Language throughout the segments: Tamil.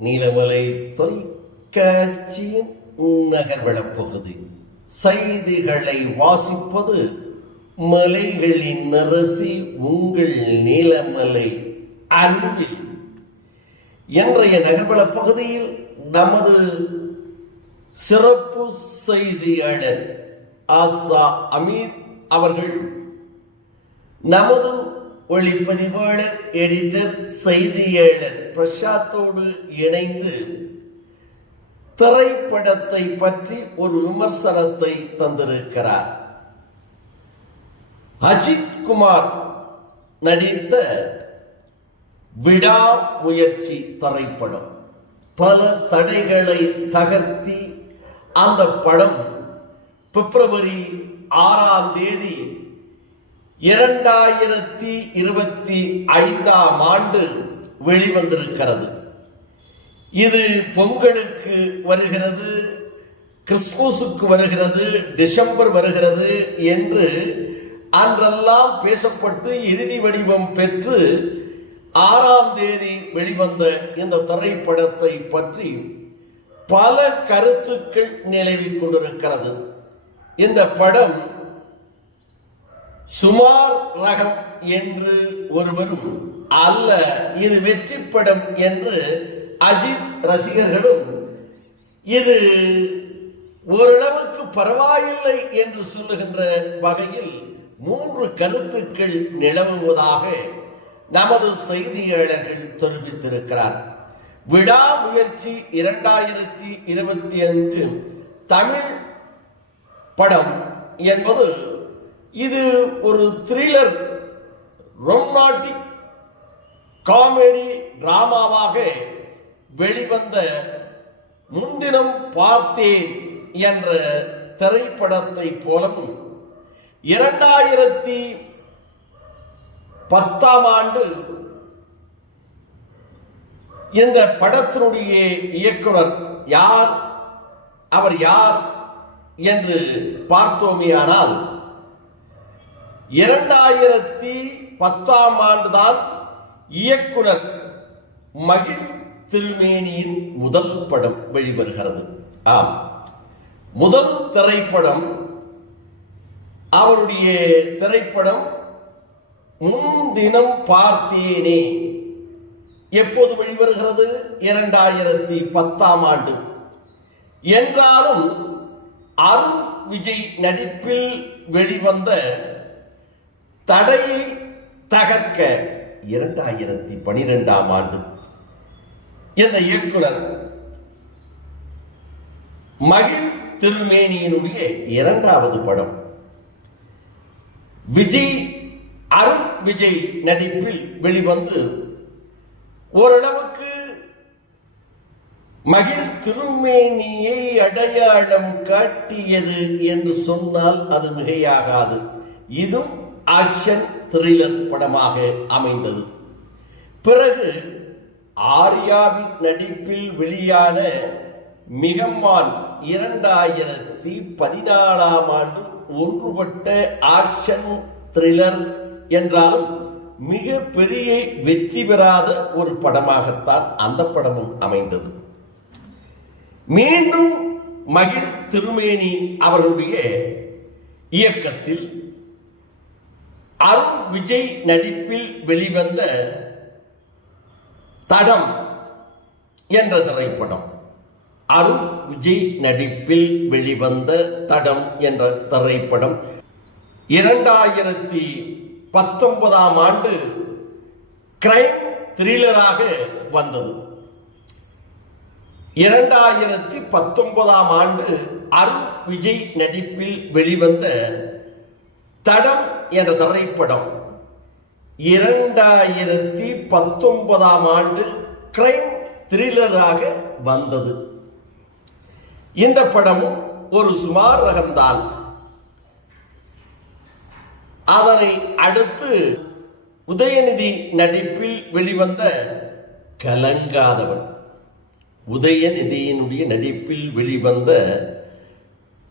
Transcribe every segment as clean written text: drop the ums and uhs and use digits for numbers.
நீலமலை தொலைக்காட்சியின் நகர்வளப் பகுதி செய்திகளை வாசிப்பது மலைகளின் அரசி உங்கள் நீலமலை அன்பில். இன்றைய நகர்வளப் பகுதியில் நமது சிறப்பு செய்தியாளர் ஆசா அமீர் அவர்கள் நமது ஒளிப்பதிவாளர் எடிட்டர் செய்தியாளர் பிரசாத்தோடு இணைந்து திரைப்படத்தை பற்றி ஒரு விமர்சனத்தை தந்திருக்கிறார். அஜித் குமார் நடித்த விடாமுயற்சி திரைப்படம் பல தடைகளை தகர்த்தி அந்த படம் பிப்ரவரி 6ஆம் தேதி 2025 வெளிவந்திருக்கிறது. இது பொங்கலுக்கு வருகிறது, கிறிஸ்துமஸுக்கு வருகிறது, டிசம்பர் வருகிறது என்று அன்றெல்லாம் பேசப்பட்டு இறுதி வடிவம் பெற்று 6ஆம் தேதி வெளிவந்த இந்த திரைப்படத்தை பற்றி பல கருத்துக்கள் நிலவிக் கொண்டிருக்கிறது. இந்த படம் சுமார் ரகம் என்று ஒருவரும் அல்ல, இது வெற்றி படம் என்று அஜித் ரசிகர்களும் இது ஓரளவுக்கு பரவாயில்லை என்று சொல்லுகின்ற வகையில் 3 கருத்துக்கள் நிலவுவதாக நமது செய்தியாளர்கள் தெரிவித்திருக்கிறார். விடாமுயற்சி 2025 தமிழ் படம் என்பது இது ஒரு த்ரில்லர் ரொமான்டிக் காமெடி டிராமாவாக வெளிவந்த முன்தினம் பார்த்தேன் என்ற திரைப்படத்தை போலவும் 2010ஆம் ஆண்டு இந்த படத்தினுடைய இயக்குனர் யார், அவர் யார் என்று பார்த்தோமேயானால் 2010ஆம் ஆண்டுதான் இயக்குனர் மகிழ் திருமேனியின் முதல் படம் வெளிவருகிறது. ஆம், முதல் திரைப்படம் அவருடைய திரைப்படம் முன்தினம் பார்த்தேனே. எப்போது வெளிவருகிறது? 2010ஆம் ஆண்டு. என்றாலும் அருண் விஜய் நடிப்பில் வெளிவந்த தடையை தகர்க்க 2012ஆம் ஆண்டு இந்த இயக்குனர் மகிழ் திருமேனியினுடைய 2வது படம் அருண் விஜய் நடிப்பில் வெளிவந்து ஓரளவுக்கு மகிழ் திருமேனியை அடையாளம் காட்டியது என்று சொன்னால் அது மிகையாகாது. இதுவும் ஆக்ஷன் த்ரில்லர் படமாக அமைந்தது. பிறகு ஆர்யாவின் நடிப்பில் வெளியான மிகம்மான் 2014ஆம் ஆண்டு ஒன்றுபட்ட ஆக்ஷன் த்ரில்லர் என்றாலும் மிக பெரிய வெற்றி பெறாத ஒரு படமாகத்தான் அந்த படமும் அமைந்தது. மீண்டும் மகிழ் திருமேனி அவர்களுடைய இயக்கத்தில் அருண் விஜய் நடிப்பில் வெளிவந்த தடம் என்ற திரைப்படம், அருண் விஜய் நடிப்பில் வெளிவந்த தடம் என்ற திரைப்படம் 2019ஆம் ஆண்டு கிரைம் த்ரில்லராக வந்தது. 2019ஆம் ஆண்டு அருண் விஜய் நடிப்பில் வெளிவந்த தடம் என்ற திரைப்படம் 2019ஆம் ஆண்டு கிரைம் த்ரில்லராக வந்தது. இந்த படமும் ஒரு சுமார் ரகம்தான். அதனை அடுத்து உதயநிதி நடிப்பில் வெளிவந்த கலங்காதவன், உதயநிதியினுடைய நடிப்பில் வெளிவந்த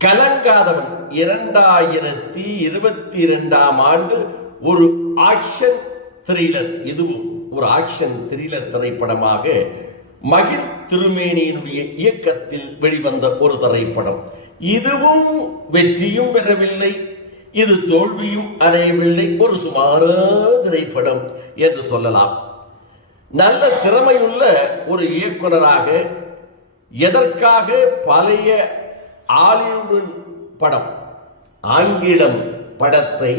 கலங்காதவன் 2022ஆம் ஆண்டு ஒரு ஆக்ஷன் த்ரில்லர், இதுவும் ஒரு ஆக்ஷன் த்ரில்லர் திரைப்படமாக மகிழ் திருமேனியினுடைய இயக்கத்தில் வெளிவந்த ஒரு திரைப்படம். இதுவும் வெற்றியும் பெறவில்லை, இது தோல்வியும் அடையவில்லை, ஒரு சுமாரான திரைப்படம் என்று சொல்லலாம். நல்ல திறமையுள்ள ஒரு இயக்குனராக எதற்காக பழைய ஹாலிவுட் படம், ஆங்கிலம் படத்தை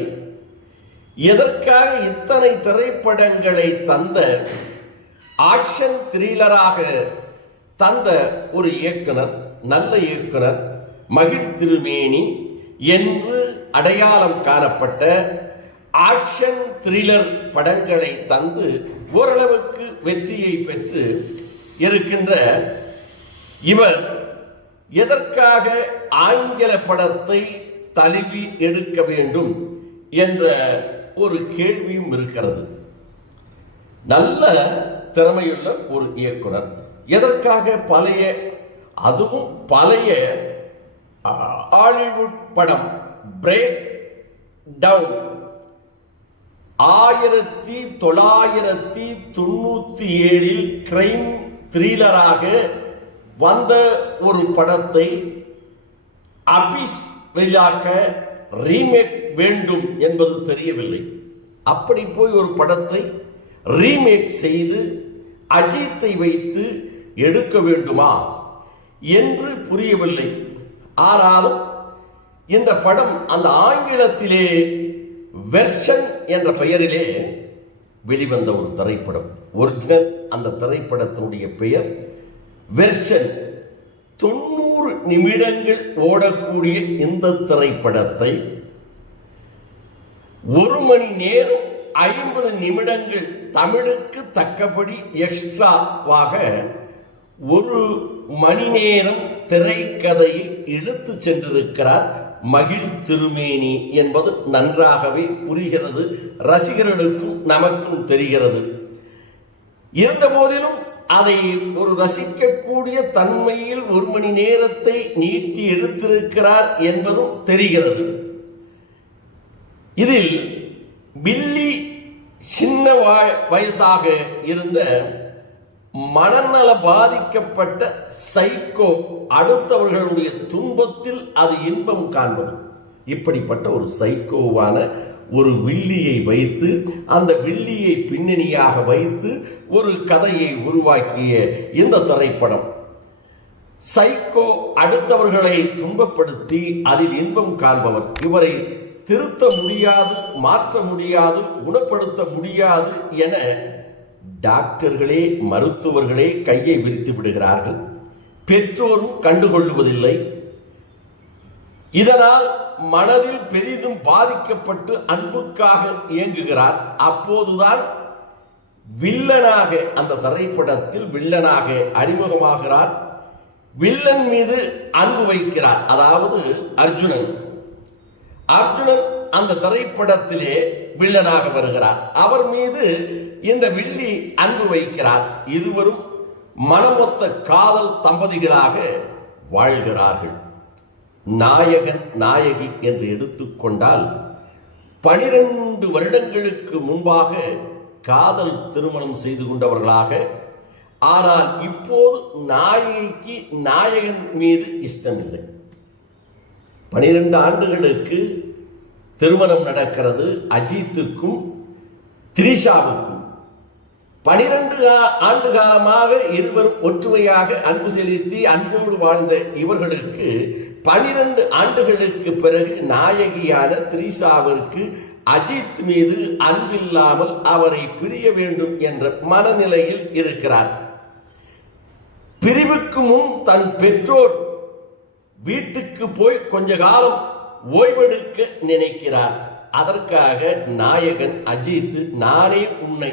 எதற்காக இத்தனை திரைப்படங்களை தந்த ஆக்ஷன் த்ரில்லராக தந்த ஒரு இயக்குனர், நல்ல இயக்குனர் மகிழ் திருமேனி என்று அடையாளம் காணப்பட்ட ஆக்ஷன் த்ரில்லர் படங்களை தந்து ஓரளவுக்கு வெற்றியை பெற்று இருக்கின்ற இவர் எதற்காக ஆங்கில படத்தை தழுவி எடுக்க வேண்டும் என்ற ஒரு கேள்வியும் இருக்கிறது. நல்ல திறமையுள்ள ஒரு இயக்குனர் எதற்காக பழைய, அதுவும் பழைய ஹாலிவுட் படம் பிரேக் டவுன் 1997 கிரைம் த்ரில்லராக வந்த ஒரு படத்தை அபிஸ் வெளியாக்க ரீமேக் வேண்டும் என்பது தெரியவில்லை. அப்படி போய் ஒரு படத்தை ரீமேக் செய்து அஜித்தை வைத்து எடுக்க வேண்டுமா என்று புரியவில்லை. ஆனாலும் இந்த படம் அந்த ஆங்கிலத்திலே வெர்ஷன் என்ற பெயரிலே வெளிவந்த ஒரு திரைப்படம். ஒரிஜினல் அந்த திரைப்படத்தினுடைய பெயர் வெர்ஷன். 90 நிமிடங்கள் ஓடக்கூடிய இந்த திரைப்படத்தை 1 மணி நேரம் 50 நிமிடங்கள் தமிழுக்கு தக்கபடி எக்ஸ்ட்ராவாக 1 மணி நேரம் திரைக்கதையை இழுத்து சென்றிருக்கிறார் மகிழ் திருமேனி என்பது நன்றாகவே புரிகிறது, ரசிகர்களுக்கும் நமக்கும் தெரிகிறது. இருந்த போதிலும் அதை ஒரு ரசிக்கக்கூடிய தன்மையில் 1 மணி நேரத்தை நீட்டி எடுத்திருக்கிறார் என்பதும் தெரிகிறது. இதில் பில்லி சின்ன வயசாக இருந்த மனநல பாதிக்கப்பட்ட சைக்கோ, அடுத்தவர்களுடைய துன்பத்தில் அது இன்பம் காண்பது. இப்படிப்பட்ட ஒரு சைக்கோவான ஒரு வில்லியை வைத்து, அந்த வில்லியை பின்னணியாக வைத்து ஒரு கதையை உருவாக்கிய இந்த திரைப்படம். சைக்கோ அடுத்தவர்களை துன்பப்படுத்தி அதில் இன்பம் காண்பவர். இவரை திருத்த முடியாது, மாற்ற முடியாது, குணப்படுத்த முடியாது என டாக்டர்களே, மருத்துவர்களே கையை விரித்து விடுகிறார்கள். பெற்றோரும் கண்டுகொள்வதில்லை. இதனால் மனதில் பெரிதும் பாதிக்கப்பட்டு அன்புக்காக இயங்குகிறார். அப்போதுதான் வில்லனாக, அந்த திரைப்படத்தில் வில்லனாக அறிமுகமாகிறார். வில்லன் மீது அன்பு வைக்கிறார், அதாவது அர்ஜுனன். அர்ஜுனன் அந்த திரைப்படத்திலே வில்லனாக வருகிறார். அவர் மீது இந்த வில்லி அன்பு வைக்கிறார். இருவரும் மனமொத்த காதல் தம்பதிகளாக வாழ்கிறார்கள். நாயகன் நாயகி என்று எடுத்துக்கொண்டால் 12 வருடங்களுக்கு முன்பாக காதல் திருமணம் செய்து கொண்டவர்களாக, ஆனால் இப்போது நாயகிக்கு நாயகன் மீது இஷ்டமில்லை. 12 ஆண்டுகளுக்கு திருமணம் நடக்கிறது அஜித்துக்கும் திரிஷாவுக்கும். 12 ஆண்டு காலமாக இருவரும் ஒற்றுமையாக அன்பு செலுத்தி அன்போடு வாழ்ந்த இவர்களுக்கு 12 ஆண்டுகளுக்கு பிறகு நாயகியான திரிஷாவிற்கு அஜித் மீது அன்பில்லாமல் அவரை பிரிய வேண்டும் என்ற மனநிலையில் இருக்கிறார். பிரிவுக்கு முன் தன் பெற்றோர் வீட்டுக்கு போய் கொஞ்ச காலம் ஓய்வெடுக்க நினைக்கிறார். அதற்காக நாயகன் அஜித், நானே உன்னை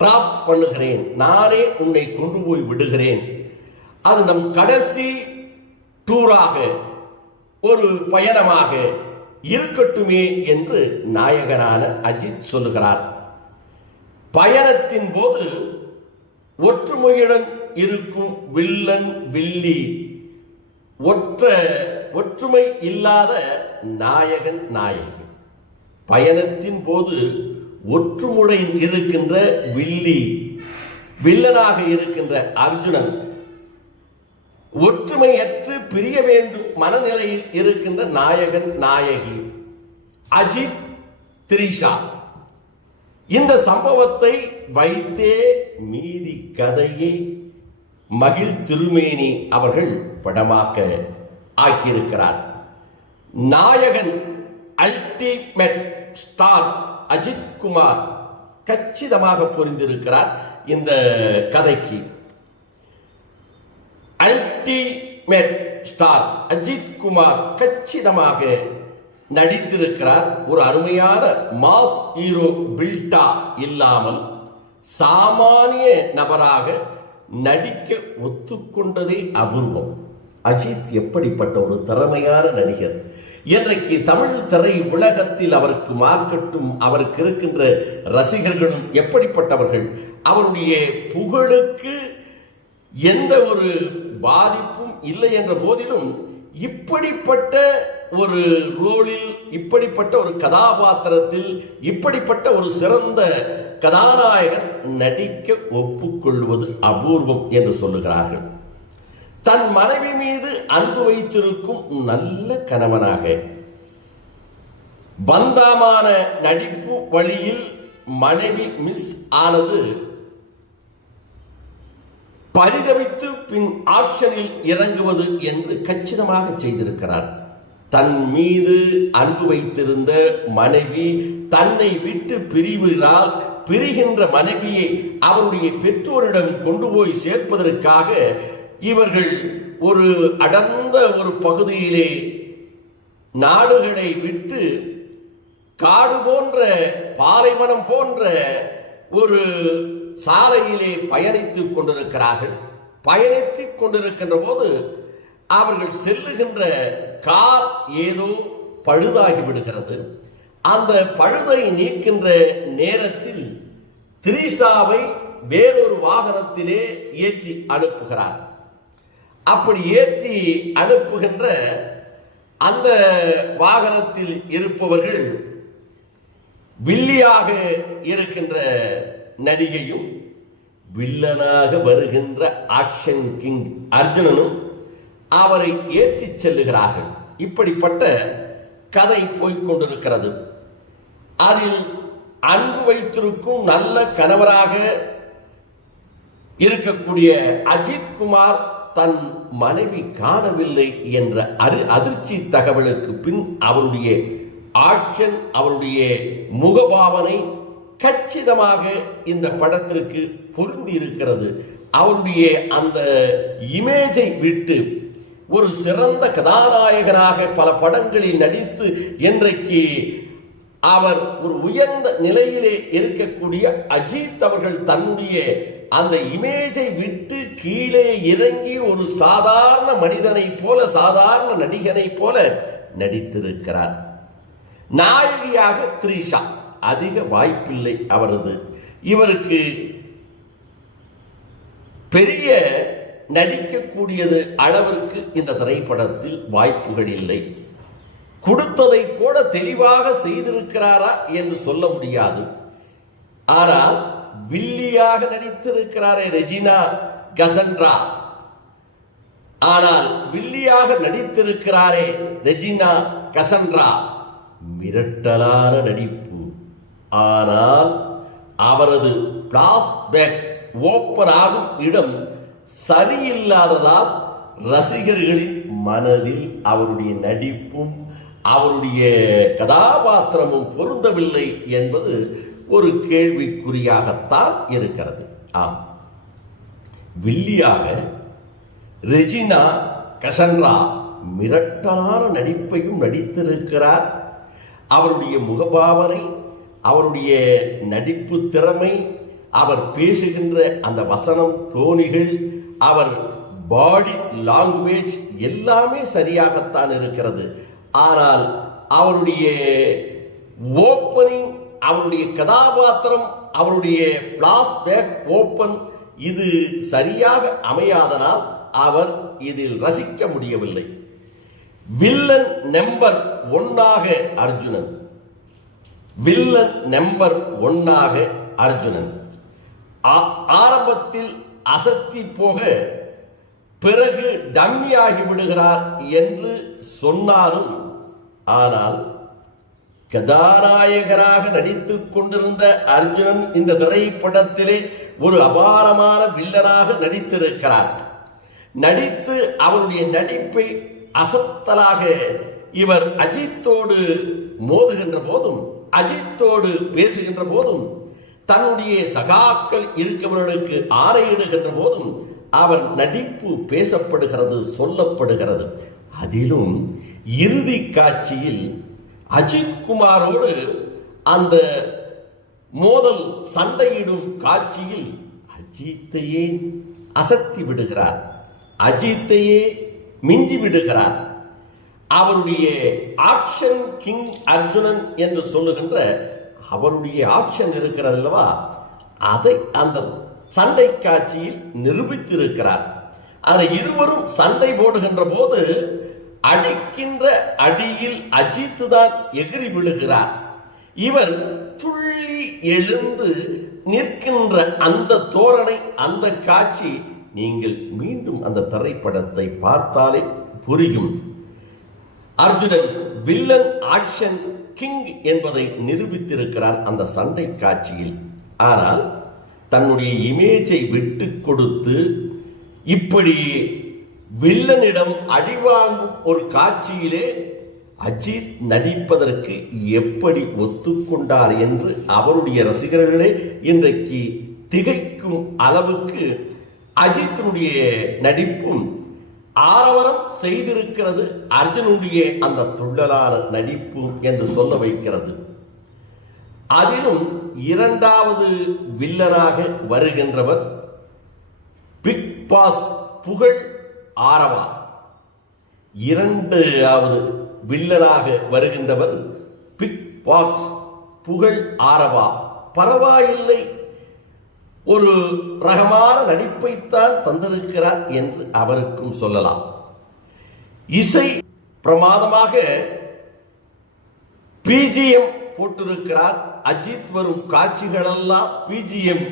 டிராப் பண்ணுகிறேன், நானே உன்னை கொண்டு போய் விடுகிறேன், அது நம் கடைசி டூராக, ஒரு பயணமாக இருக்கட்டுமே என்று நாயகனான அஜித் சொல்லுகிறார். பயணத்தின் போது ஒற்றுமையுடன் இருக்கும் வில்லன் வில்லி, ஒற்றுமை இல்லாத நாயகன் நாயகி. பயணத்தின் போது ஒற்றுமுறை இருக்கின்ற வில்லி வில்லனாக இருக்கின்ற அர்ஜுனன் ஒற்றுமையற்று பிரிய வேண்டும் மனநிலையில் இருக்கின்ற நாயகன் நாயகி அஜித் திரிஷா. இந்த சம்பவத்தை வைத்தே மீதி கதையை மகிழ் திருமேனி அவர்கள் படமாக்க ஆக்கியிருக்கிறார். நாயகன் அல்டிமேட் ஸ்டார் அஜித் குமார் கச்சிதமாக புரிந்திருக்கிறார் இந்த கதைக்கு. அல்டிமேட் ஸ்டார் அஜித் குமார் கச்சிதமாக நடித்திருக்கிறார். ஒரு அருமையான மாஸ் ஹீரோ பில்டா இல்லாமல் சாமானிய நபராக நடிக்க ஒத்துக்கொண்டதே அபூர்வம். அஜித் எப்படிப்பட்ட ஒரு திறமையான நடிகர்! இன்றைக்கு தமிழ் திரை உலகத்தில் அவருக்கு மார்க்கெட்டும் அவருக்கு இருக்கின்ற ரசிகர்களும் எப்படிப்பட்டவர்கள்! அவருடைய புகழுக்கு எந்த ஒரு பாதிப்பும் இல்லை என்ற போதிலும் இப்படிப்பட்ட ஒரு ரோலில், இப்படிப்பட்ட ஒரு கதாபாத்திரத்தில், இப்படிப்பட்ட ஒரு சிறந்த கதாநாயகன் நடிக்க ஒப்புக்கொள்வது அபூர்வம் என்று சொல்லுகிறார்கள். தன் மனைவி மீது அன்பு வைத்திருக்கும் நல்ல கணவனாக பந்தாமான நடிப்பு வழியில் மனைவி மிஸ் ஆனது பரிதவித்து பின் ஆக்ஷனில் இறங்குவது என்று கச்சிதமாக செய்திருக்கிறார். தன் மீது அன்பு வைத்திருந்த மனைவி தன்னை விட்டு பிரிவுகிறால், பிரிகின்ற மனைவியை அவருடைய பெற்றோரிடம் கொண்டு போய் சேர்ப்பதற்காக இவர்கள் ஒரு அடர்ந்த ஒரு பகுதியிலே நாடுகளை விட்டு காடு போன்ற பாலைவனம் போன்ற ஒரு சாலையிலே பயணித்துக் கொண்டிருக்கிறார்கள். பயணித்துக் கொண்டிருக்கின்ற போது அவர்கள் செல்லுகின்ற கார் ஏதோ பழுதாகி விடுகிறது. அந்த பழுதை நீக்கின்ற நேரத்தில் திரிஷாவை வேறொரு வாகனத்திலே ஏற்றி அனுப்புகிறார். அப்படி ஏற்றி அனுப்புகின்ற அந்த வாகனத்தில் இருப்பவர்கள் வில்லியாக இருக்கின்ற நடிகையும் வில்லனாக வருகின்ற ஆக்ஷன் கிங் அர்ஜுனனும் அவரை ஏற்றி செல்லுகிறார்கள். இப்படிப்பட்ட கதை போய்கொண்டிருக்கிறது. அதில் அன்பு வைத்திருக்கும் நல்ல கணவராக இருக்கக்கூடிய அஜித் குமார் தன் மனைவி காணவில்லை என்ற அதிர்ச்சி தகவலுக்கு பின் அவருடைய ஆக்ஷன், அவருடைய முகபாவனை கச்சிதமாக இந்த படத்திற்கு பொருந்தி இருக்கிறது. அவருடைய அந்த இமேஜை விட்டு ஒரு சிறந்த கதாநாயகனாக பல படங்களில் நடித்து இன்றைக்கு அவர் ஒரு உயர்ந்த நிலையிலே இருக்கக்கூடிய அஜித் அவர்கள் தன்னுடைய அந்த இமேஜை விட்டு கீழே இறங்கி ஒரு சாதாரண மனிதனை போல, சாதாரண நடிகனை போல நடித்திருக்கிறார். நாயகியாக திரிஷா அதிக வாய்ப்பில்லை அவரது. இவருக்கு பெரிய நடிக்கக்கூடியது அளவிற்கு இந்த திரைப்படத்தில் வாய்ப்புகள் இல்லை. கொடுத்ததை கூட தெளிவாக செய்திருக்கிறாரா என்று சொல்ல முடியாது. ஆனால் வில்லியாக நடித்திருக்கிறாரே ரெஜினா கசன்ட்ரா, ஆனால் வில்லியாக நடித்திருக்கிறாரே ரெஜினா கசன்ட்ரா மிரட்டலான நடிப்பு. ஆனால் அவரது பிளாஷ்பேக் ஓப்பன் ஆகும் இடம் சரியில்லாததால் ரசிகர்களின் மனதில் அவருடைய நடிப்பும் அவருடைய கதாபாத்திரமும் பொருந்தவில்லை என்பது ஒரு கேள்விக்குறியாகத்தான் இருக்கிறது. ஆம், வில்லியாக ரெஜினா கசன்ட்ரா மிரட்டலான நடிப்பையும் நடித்திருக்கிறார். அவருடைய முகபாவனை, அவருடைய நடிப்பு திறமை, அவர் பேசுகின்ற அந்த வசனம் தோணிகள், அவர் பாடி லாங்குவேஜ் எல்லாமே சரியாகத்தான் இருக்கிறது. ஆனால் அவருடைய ஓப்பனிங், அவருடைய கதாபாத்திரம், அவருடைய பிளாஷ்பேக் ஓப்பன் இது சரியாக அமையாதனால் அவர் இதில் ரசிக்க முடியவில்லை. Villain number 1 Arjunan, villain number 1 Arjunan. ஆரம்பத்தில் அசத்தி போக பிறகு டம்மியாகி விடுகிறார் என்று சொன்னாலும், ஆனால் கதாநாயகராக நடித்துக் கொண்டிருந்த அர்ஜுனன் இந்த திரைப்படத்திலே ஒரு அபாரமான வில்லனாக நடித்திருக்கிறார். நடித்து அவருடைய நடிப்பை அசத்தலாக இவர் அஜித்தோடு மோதுகின்ற போதும், அஜித்தோடு பேசுகின்ற போதும், தன்னுடைய சகாக்கள் இருக்கவர்களுக்கு ஆணையிடுகின்ற போதும் அவர் நடிப்பு பேசப்படுகிறது, சொல்லப்படுகிறது. அதிலும் இறுதி காட்சியில் அஜித் குமாரோடு அந்த மோதல் சண்டையிடும் காட்சியில் அஜித்தையே அசத்தி விடுகிறார், அஜித்தையே மிஞ்சி விடுகிறார். அவருடைய ஆக்ஷன் கிங் அர்ஜுனன் என்று சொல்லுகின்ற அவருடைய ஆக்ஷன் இருக்கிறது அல்லவா, அதை அந்த சண்டை காட்சியில் நிரூபித்திருக்கிறார். அந்த இருவரும் சண்டை போடுகின்ற போது அடிக்கின்ற அடியில் அஜித் தான் எகிரி விழுகிறார். இவர் துள்ளி எழுந்து நிற்கின்ற அந்த தோரணை, அந்த காட்சி நீங்கள் மீண்டும் அந்த திரைப்படத்தை பார்த்தாலே புரியும். அர்ஜுனன் வில்லன் ஆக்ஷன் கிங் என்பதை நிரூபித்திருக்கிறார் அந்த சண்டை காட்சியில். ஆனால் தன்னுடைய இமேஜை விட்டு கொடுத்து இப்படி வில்லனிடம் அடிவாங்கும் ஒரு காட்சியிலே அஜித் நடிப்பதற்கு எப்படி ஒத்துக்கொண்டார் என்று அவருடைய ரசிகர்களே இன்றைக்கு திகைக்கும் அளவுக்கு அஜித்தினுடைய நடிப்பும் ஆரவரம் செய்திருக்கிறது. அர்ஜுனுடைய அந்த துள்ளலான நடிப்பு என்று சொல்ல வைக்கிறது. அதிலும் இரண்டாவது வில்லனாக வருகின்றவர் பிக் பாஸ் புகழ் ஆரவா. இரண்டாவது வில்லனாக வருகின்றவர் பிக் பாஸ் புகழ் ஆரவா. பரவாயில்லை, ஒரு ரகமான நடிப்பைத்தான் தந்திருக்கிறார் என்று அவருக்கும் சொல்லலாம். இசை பிரமாதமாக பிஜிஎம் போட்டிருக்கிறார். அஜித் வரும் காட்சிகளெல்லாம் பிஜிஎம்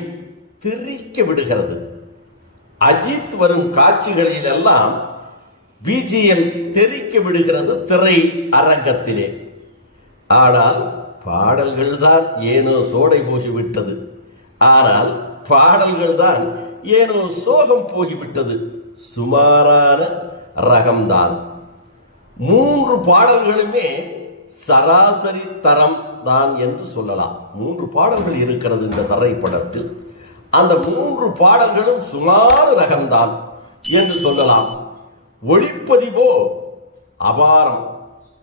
தெரிக்க விடுகிறது. அஜித் வரும் காட்சிகளில் எல்லாம் பிஜிஎம் தெரிக்க விடுகிறது திரை அரங்கத்திலே. ஆனால் பாடல்கள் தான் ஏனோ சோடை போகிவிட்டது. ஆனால் பாடல்கள் தான் ஏனோ சோகம் போகிவிட்டது. சுமாரான ரகம்தான். 3 பாடல்களுமே சராசரி தரம் தான் என்று சொல்லலாம். 3 பாடல்கள் இருக்கிறது இந்த திரைப்படத்தில். அந்த 3 பாடல்களும் சுமார் ரகம்தான் என்று சொல்லலாம். ஒளிப்பதிவோ அபாரம்.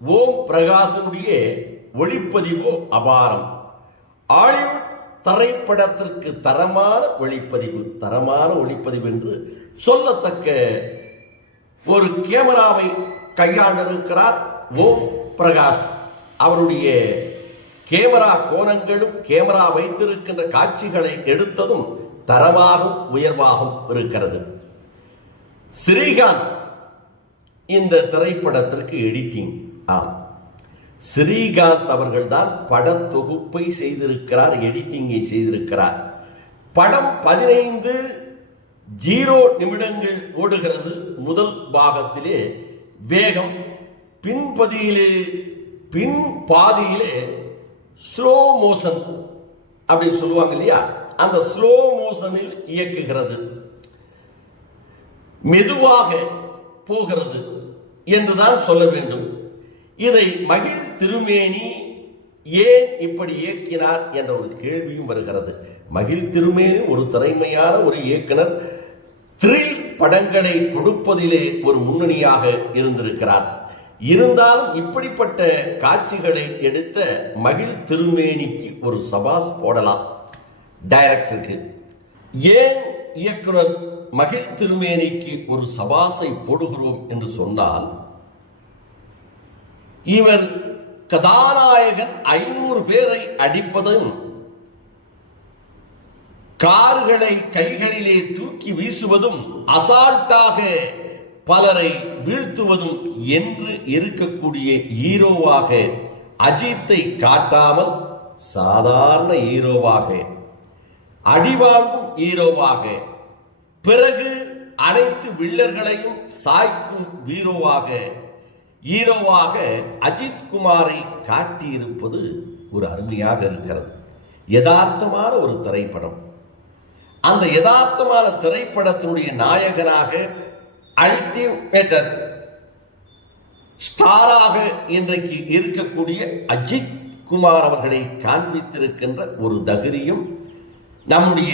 ஓம் பிரகாசனுடைய ஒளிப்பதிவோ அபாரம். ஹாலிவுட் திரைப்படத்திற்கு தரமான ஒளிப்பதிவு என்று சொல்லத்தக்க ஒரு கேமராவை கையாண்டிருக்கிறார் ஓம் பிரகாஷ். அவருடைய கேமரா கோணங்களும் கேமரா வைத்திருக்கின்ற காட்சிகளை எடுத்ததும் தரமாகவும் உயர்வாகவும் இருக்கிறது. ஸ்ரீகாந்த் இந்த திரைப்படத்திற்கு எடிட்டிங். ஸ்ரீகாந்த் அவர்கள் தான் படத்தொகுப்பை செய்திருக்கிறார், எடிட்டிங்கை செய்திருக்கிறார். படம் 15:0 நிமிடங்கள் ஓடுகிறது. முதல் பாகத்திலே வேகம், பின் பாதியிலே ஸ்லோ மோஷன் அப்படின்னு சொல்லுவாங்க இல்லையா, அந்த ஸ்லோ மோஷனில் இயக்குகிறது. மெதுவாக போகிறது என்றுதான் சொல்ல வேண்டும். இதை மகிழ் திருமேனி ஏன் இப்படி இயக்கினார் என்ற ஒரு கேள்வியும் வருகிறது. மகிழ் திருமேனி ஒரு திறமையான ஒரு இயக்குனர். த்ரில் படங்களை கொடுப்பதிலே ஒரு முன்னணியாக இருந்திருக்கிறார். இருந்தாலும் இப்படிப்பட்ட காட்சிகளை எடுத்த மகிழ் திருமேனிக்கு ஒரு சபாஸ் போடலாம் டைரக்டருக்கு. ஏன் இயக்குனர் மகிழ் திருமேனிக்கு ஒரு சபாஸை போடுகிறோம் என்று சொன்னால், இவர் கதாநாயகன் 500 பேரை அடிப்பதும், கார்களை கைகளிலே தூக்கி வீசுவதும், அசால்ட்டாக பலரை வீழ்த்துவதும் என்று இருக்கக்கூடிய ஹீரோவாக அஜித்தை காட்டாமல் சாதாரண ஹீரோவாக அடிவாங்கும் ஹீரோவாக, பிறகு அனைத்து வில்லர்களையும் சாய்க்கும் ஹீரோவாக அஜித் குமாரை காட்டியிருப்பது ஒரு அருமையாக இருக்கிறது. யதார்த்தமான ஒரு திரைப்படம். அந்த யதார்த்தமான திரைப்படத்தினுடைய நாயகனாக அல்டிமேட்டர் ஸ்டாராக இன்றைக்கு இருக்கக்கூடிய அஜித் குமார் அவர்களை காண்பித்திருக்கின்ற ஒரு தகுதியும் நம்முடைய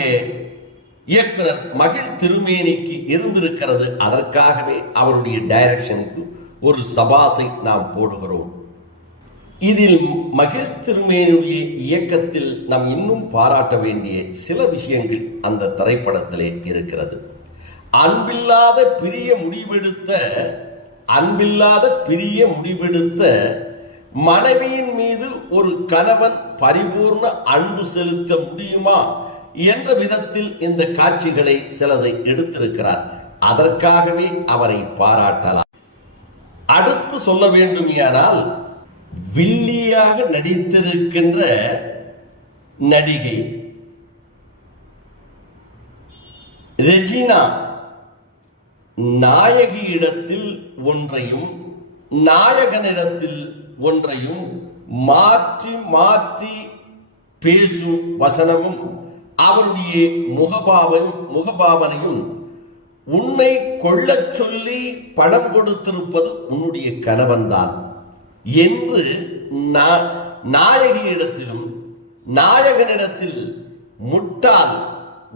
இயக்குனர் மகிழ் திருமேனிக்கு இருந்திருக்கிறது. அதற்காகவே அவருடைய டைரக்ஷனுக்கு ஒரு சபாசை நாம் போடுகிறோம். இதில் மகிழ் திருமேனியுடைய இயக்கத்தில் நாம் இன்னும் பாராட்ட வேண்டிய சில விஷயங்கள் அந்த திரைப்படத்திலே இருக்கிறது. அன்பில்லாத பிரிய முடிவெடுத்த மனைவியின் மீது ஒரு கணவன் பரிபூர்ண அன்பு செலுத்த முடியுமா என்ற விதத்தில் இந்த காட்சிகளை சிலதை எடுத்திருக்கிறார். அதற்காகவே அவரை பாராட்டலாம். அடுத்து சொல்ல வேண்டுமானால், வில்லியாக நடித்திருக்கின்ற நடிகை ரெஜினா நாயகியிடத்தில் ஒன்றையும் நாயகனிடத்தில் ஒன்றையும் மாற்றி மாற்றி பேசும் வசனமும் அவருடைய முகபாவனையும், உன்னை கொள்ளச் சொல்லி பணம் கொடுத்திருப்பது உன்னுடைய கணவன்தான் என்று நாயகியிடத்திலும் நாயகனிடத்தில், முட்டாள்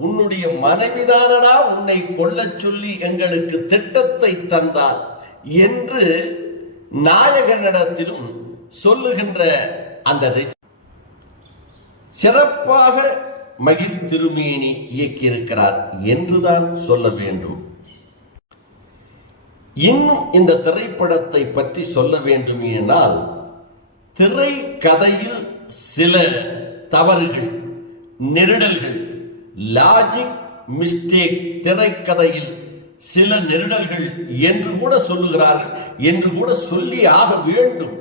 உன்னுடைய மனைவிதானடா உன்னை கொள்ளச் சொல்லி எங்களுக்கு திட்டத்தை தந்தார் என்று நாயகனிடத்திலும் சொல்லுகின்ற அந்த சிறப்பாக மகிழ் திருமேனி இயக்கியிருக்கிறார் என்றுதான் சொல்ல வேண்டும். இன்னும் இந்த திரைப்படத்தை பற்றி சொல்ல வேண்டுமானால், திரைக்கதையில் சில தவறுகள், நெருடல்கள், லாஜிக் மிஸ்டேக், திரைக்கதையில் சில நெருடல்கள் என்று கூட சொல்லுகிறார்கள், என்று கூட சொல்லி ஆக வேண்டும்.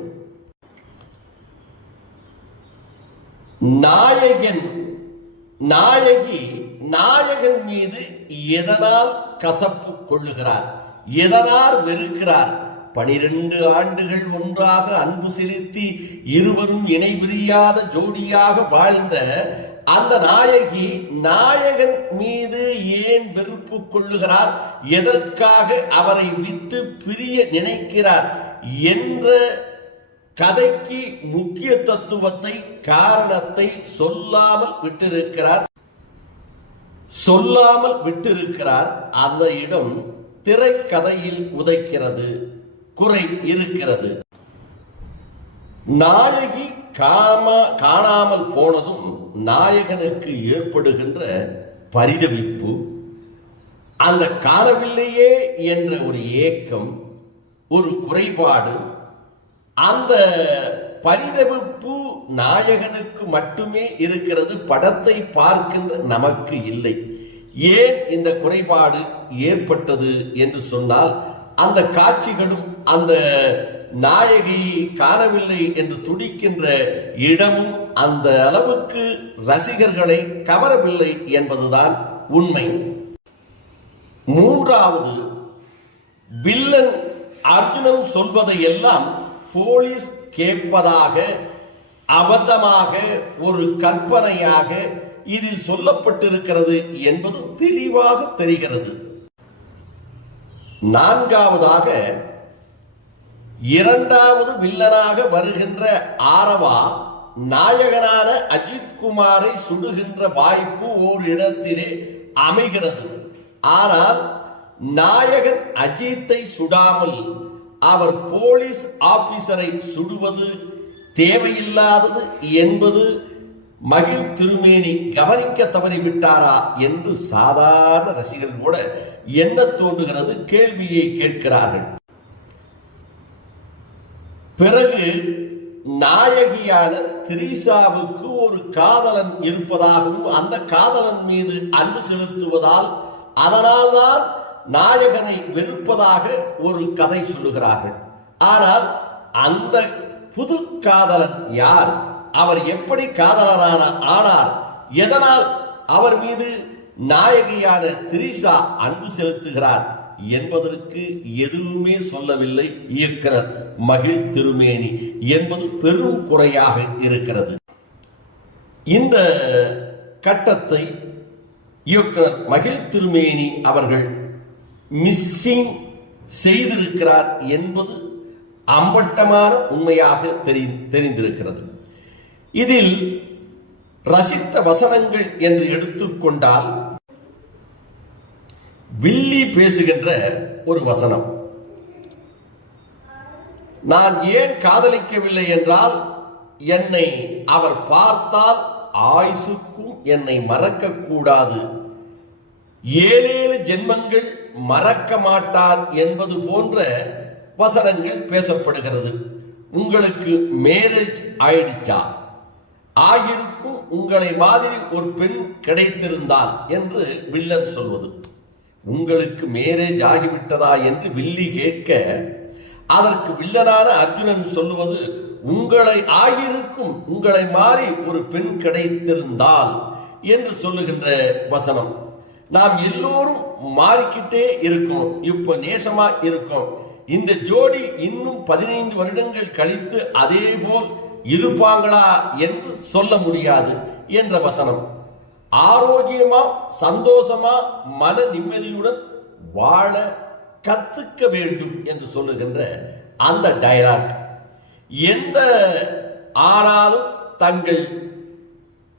நாயகன் மீது எதனால் கசப்பு கொள்ளுகிறார், எதனால் வெறுக்கிறார்? 12 ஆண்டுகள் ஒன்றாக அன்பு செலுத்தி இருவரும் இணை பிரியாத ஜோடியாக வாழ்ந்த அந்த நாயகன் மீது ஏன் வெறுப்பு கொள்ளுகிறார், எதற்காக அவரை விட்டு பிரிய நினைக்கிறார் என்ற கதைக்கு முக்கிய தத்துவத்தை, காரணத்தை சொல்லாமல் விட்டிருக்கிறார். அந்த இடம் திரைக்கதையில் உதைக்கிறது, குறை இருக்கிறது. நாயகி காணாமல் போனதும் நாயகனுக்கு ஏற்படுகின்ற பரிதவிப்பு, அந்த காணவில்லையே என்ற ஒரு ஏக்கம், ஒரு குறைபாடு, அந்த பரிதவிப்பு நாயகனுக்கு மட்டுமே இருக்கிறது, படத்தை பார்க்கின்ற நமக்கு இல்லை. ஏன் இந்த குறைபாடு ஏற்பட்டது என்று சொன்னால், அந்த காட்சிகளும் அந்த நாயகி காணவில்லை என்று துடிக்கின்ற இடமும் அந்த அளவுக்கு ரசிகர்களை கவரவில்லை என்பதுதான் உண்மை. மூன்றாவது, வில்லன் அர்ஜுனன் சொல்வதை எல்லாம் போலீஸ் கேட்பதாக, அபத்தமாக, ஒரு கற்பனையாக இதில் சொல்லப்பட்டிருக்கிறது என்பது தெளிவாக தெரிகிறது. நான்காவதாக, இரண்டாவது வில்லனாக வருகின்ற ஆரவா நாயகனான அஜித் குமாரை சுடுகின்ற வாய்ப்பு ஓர் இடத்திலே அமைகிறது. ஆனால் நாயகன் அஜித்தை சுடாமல் அவர் போலீஸ் ஆபீசரை சுடுவது தேவையில்லாதது என்பது மகிழ் திருமேனி கவனிக்க தவறிவிட்டாரா என்று சாதாரண ரசிகர்கள் கூட என்ன தோன்றுகிறது, கேள்வியை கேட்கிறார்கள். பிறகு நாயகியான திரிசாவுக்கு ஒரு காதலன் இருப்பதாகவும், அந்த காதலன் மீது அன்பு செலுத்துவதால் அதனால்தான் நாயகனை வெறுப்பதாக ஒரு கதை சொல்லுகிறார்கள். ஆனால் அந்த புது காதலன் யார், அவர் எப்படி காதலனான ஆனார், எதனால் அவர் மீது நாயகியான திரிசா அன்பு செலுத்துகிறார் என்பதற்கு எதுவுமே சொல்லவில்லை இயக்குனர் மகிழ் திருமேனி என்பது பெரும் குறையாக இருக்கிறது. இந்த கட்டத்தை இயக்குனர் மகிழ் திருமேனி அவர்கள் மிஸ்ஸிங் செய்திருக்கிறார் என்பது அம்பட்டமான உண்மையாக தெரிந்திருக்கிறது. இதில் ரசித்த வசனங்கள் என்று எடுத்துக்கொண்டால் வில்லி பேசுகின்ற ஒரு வசனம், நான் ஏன் காதலிக்கவில்லை என்றால் என்னை அவர் பார்த்தால் ஆயுசுக்கும் என்னை மறக்க கூடாது, 7 ஜென்மங்கள் மறக்க மாட்டார் என்பது போன்ற வசனங்கள் பேசப்படுகிறது. உங்களுக்கு மேரேஜ் ஆயிடுச்சா, ஆகிருக்கும் உங்களை மாதிரி ஒரு பெண் கிடைத்திருந்தால் என்று வில்லன் சொல்வது. உங்களுக்கு மேரேஜ் ஆகிவிட்டதா என்று வில்லி கேட்க, அதற்கு வில்லனான அர்ஜுனன் சொல்லுவது, உங்களை ஆகியிருக்கும் உங்களை மாறி ஒரு பெண் கிடைத்திருந்தால் என்று சொல்லுகின்ற வசனம். நாம் எல்லோரும் மாறிக்கிட்டே இருக்கோம், இப்ப நேசமா இருக்கோம், இந்த ஜோடி இன்னும் 15 வருடங்கள் கழித்து அதே போல் இருப்பாங்களா என்று சொல்ல முடியாது என்ற வசனம். ஆரோக்கியமா சந்தோஷமா மன நிம்மதியுடன் வாழ கத்துக்க வேண்டும் என்று சொல்லுகின்ற அந்த டயலாக், எந்த ஆனாலும் தங்கள்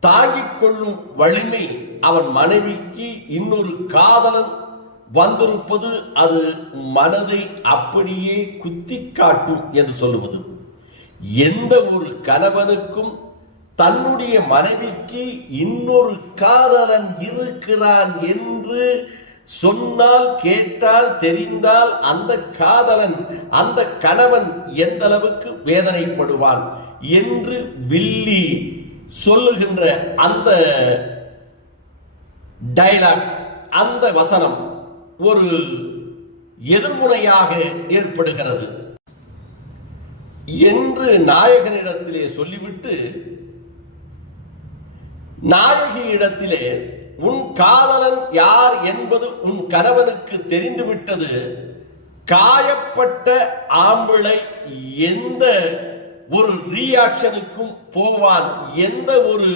தாங்கிக் கொள்ளும் வலிமை அவன் மனைவிக்கு இன்னொரு காதலன் வந்திருப்பது அது மனதை அப்படியே குத்தி காட்டும் என்று சொல்லுவது. எந்த ஒரு கணவனுக்கும் தன்னுடைய மனைவிக்கு இன்னொரு காதலன் இருக்கிறான் என்று சொன்னால், கேட்டால், தெரிந்தால் அந்த காதலன் அந்த கணவன் எந்த அளவுக்கு வேதனைப்படுவான் என்று வில்லி சொல்லுகின்ற அந்த டயலாக், அந்த வசனம் ஒரு எதிர்முனையாக ஏற்படுகிறது என்று நாயகனிடத்திலே சொல்லிவிட்டு, நாயகியிடத்திலே உன் காதலன் யார் என்பது உன் கணவனுக்கு தெரிந்துவிட்டது, காயப்பட்ட ஆம்பளை எந்த ஒரு ரியாக்ஷனுக்கும் போவான், எந்த ஒரு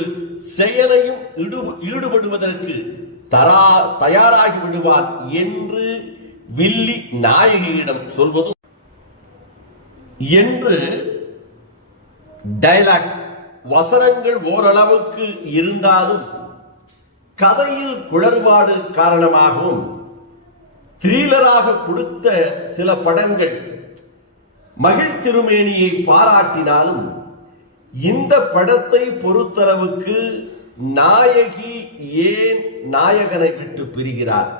செயலையும் ஈடுபடுவதற்கு தயாராகி விடுவான் என்று வில்லி நாயகியிடம் சொல்வதும் என்று டயலாக் வசனங்கள் ஓரளவுக்கு இருந்தாலும் கதையில் குளறுபாடு காரணமாகவும் த்ரில்லராக கொடுத்த சில படங்கள் மகிழ் திருமேனியை பாராட்டினாலும் இந்த படத்தை பொறுத்தளவுக்கு நாயகி ஏன் நாயகனை விட்டு பிரிகிறார்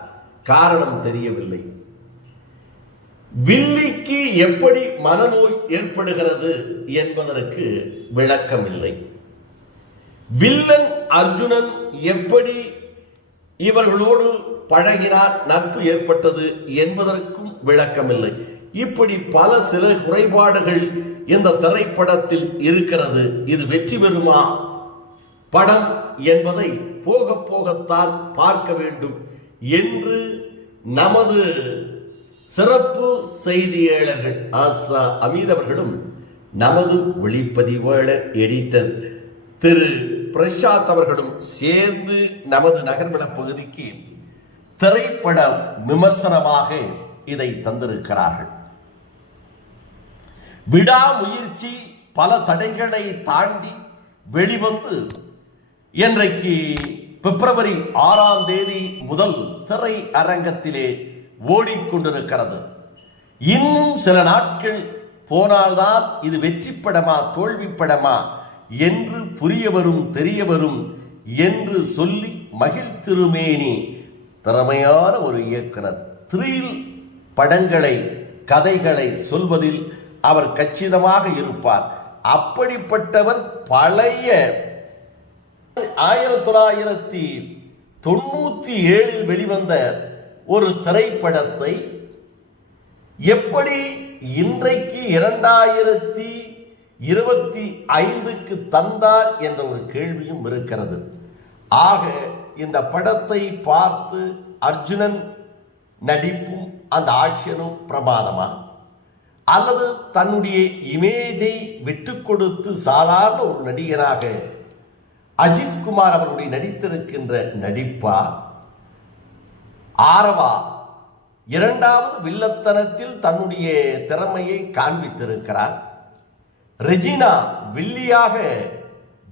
காரணம் தெரியவில்லை. வில்லிக்கு எப்படி மனநோய் ஏற்படுகிறது என்பதற்கு விளக்கம் இல்லை. வில்லன் அர்ஜுனன் எப்படி இவர்களோடு பழகினார், நட்பு ஏற்பட்டது என்பதற்கும் விளக்கமில்லை. இப்படி பல சில குறைபாடுகள் இந்த திரைப்படத்தில் இருக்கிறது. இது வெற்றி பெறுமா படம் என்பதை போக போகத்தான் பார்க்க வேண்டும் என்று நமது சிறப்பு செய்தியாளர்கள் ஆசா அமீத் அவர்களும் நமது ஒளிப்பதிவாளர் எடிட்டர் திரு பிரசாத் அவர்களும் சேர்ந்து நமது நகர்வள பகுதிக்கு திரைப்பட விமர்சனமாக இதை தந்திருக்கிறார்கள். விடாமுயற்சி பல தடைகளை தாண்டி வெளிவந்து இன்றைக்கு பிப்ரவரி 6ஆம் தேதி முதல் திரை அரங்கத்திலே ஓடிக்கொண்டிருக்கிறது. இன்னும் சில நாட்கள் போனால்தான் இது வெற்றி படமா தோல்வி படமா என்று புரிய வரும், தெரிய வரும் என்று சொல்லி மகிழ் திருமேனி திறமையான ஒரு இயக்குனர். த்ரில் படங்களை கதைகளை சொல்வதில் அவர் கச்சிதமாக இருப்பார். அப்படிப்பட்டவர் பழைய 1997 வெளிவந்த ஒரு திரைப்படத்தை எப்படி இன்றைக்கு 2025க்கு தந்தார் என்ற ஒரு கேள்வியும் இருக்கிறது. ஆக இந்த படத்தை பார்த்து அர்ஜுனன் நடிப்பும் அந்த ஆக்ஷனும் பிரமாதமா, அல்லது தன்னுடைய இமேஜை விட்டு கொடுத்து சாதாரண ஒரு நடிகராக அஜித் குமார் அவர்களுடைய நடித்திருக்கின்ற நடிப்பா, ஆரவா இரண்டாவது வில்லத்தனத்தில் தன்னுடைய திறமையை காண்பித்திருக்கிறார், ரெஜினா வில்லியாக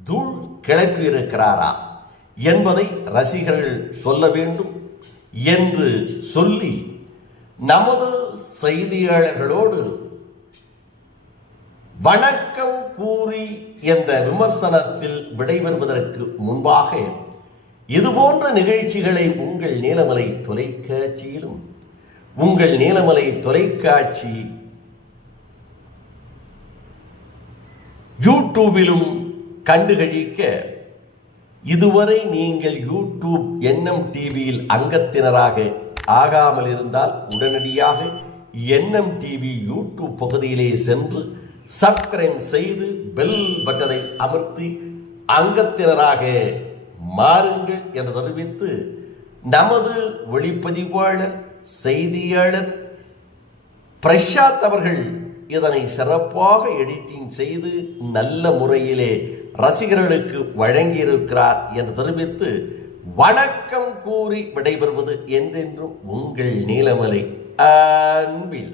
தூள் கிளப்பி இருக்கிறாரா என்பதை ரசிகர்கள் சொல்ல வேண்டும் என்று சொல்லி நமது செய்தியாளர்களோடு வணக்கம் கூறி இந்த விமர்சனத்தில் விடைபெறுவதற்கு முன்பாக இதுபோன்ற நிகழ்ச்சிகளை உங்கள் நீலமலை தொலைக்காட்சியிலும் உங்கள் நீலமலை தொலைக்காட்சி யூடியூபிலும் கண்டுகளிக்க இதுவரை நீங்கள் யூடியூப் என்எம் டிவியில் அங்கத்தினராக ஆகாமல் இருந்தால் உடனடியாக என்எம் டிவி யூடியூப் பகுதியிலே சென்று சப்ஸ்கிரைப் செய்து பெல் பட்டனை அமர்த்தி அங்கத்தினராக மாறுங்கள் என்று தெரிவித்து நமது ஒளிப்பதிவாளர் செய்தியாளர் பிரசாத் அவர்கள் இதனை சிறப்பாக எடிட்டிங் செய்து நல்ல முறையிலே ரசிகர்களுக்கு வழங்கியிருக்கிறார் என்று தெரிவித்து வணக்கம் கூறி விடைபெறுவது என்றென்றும் உங்கள் நீலமலை அன்பில்.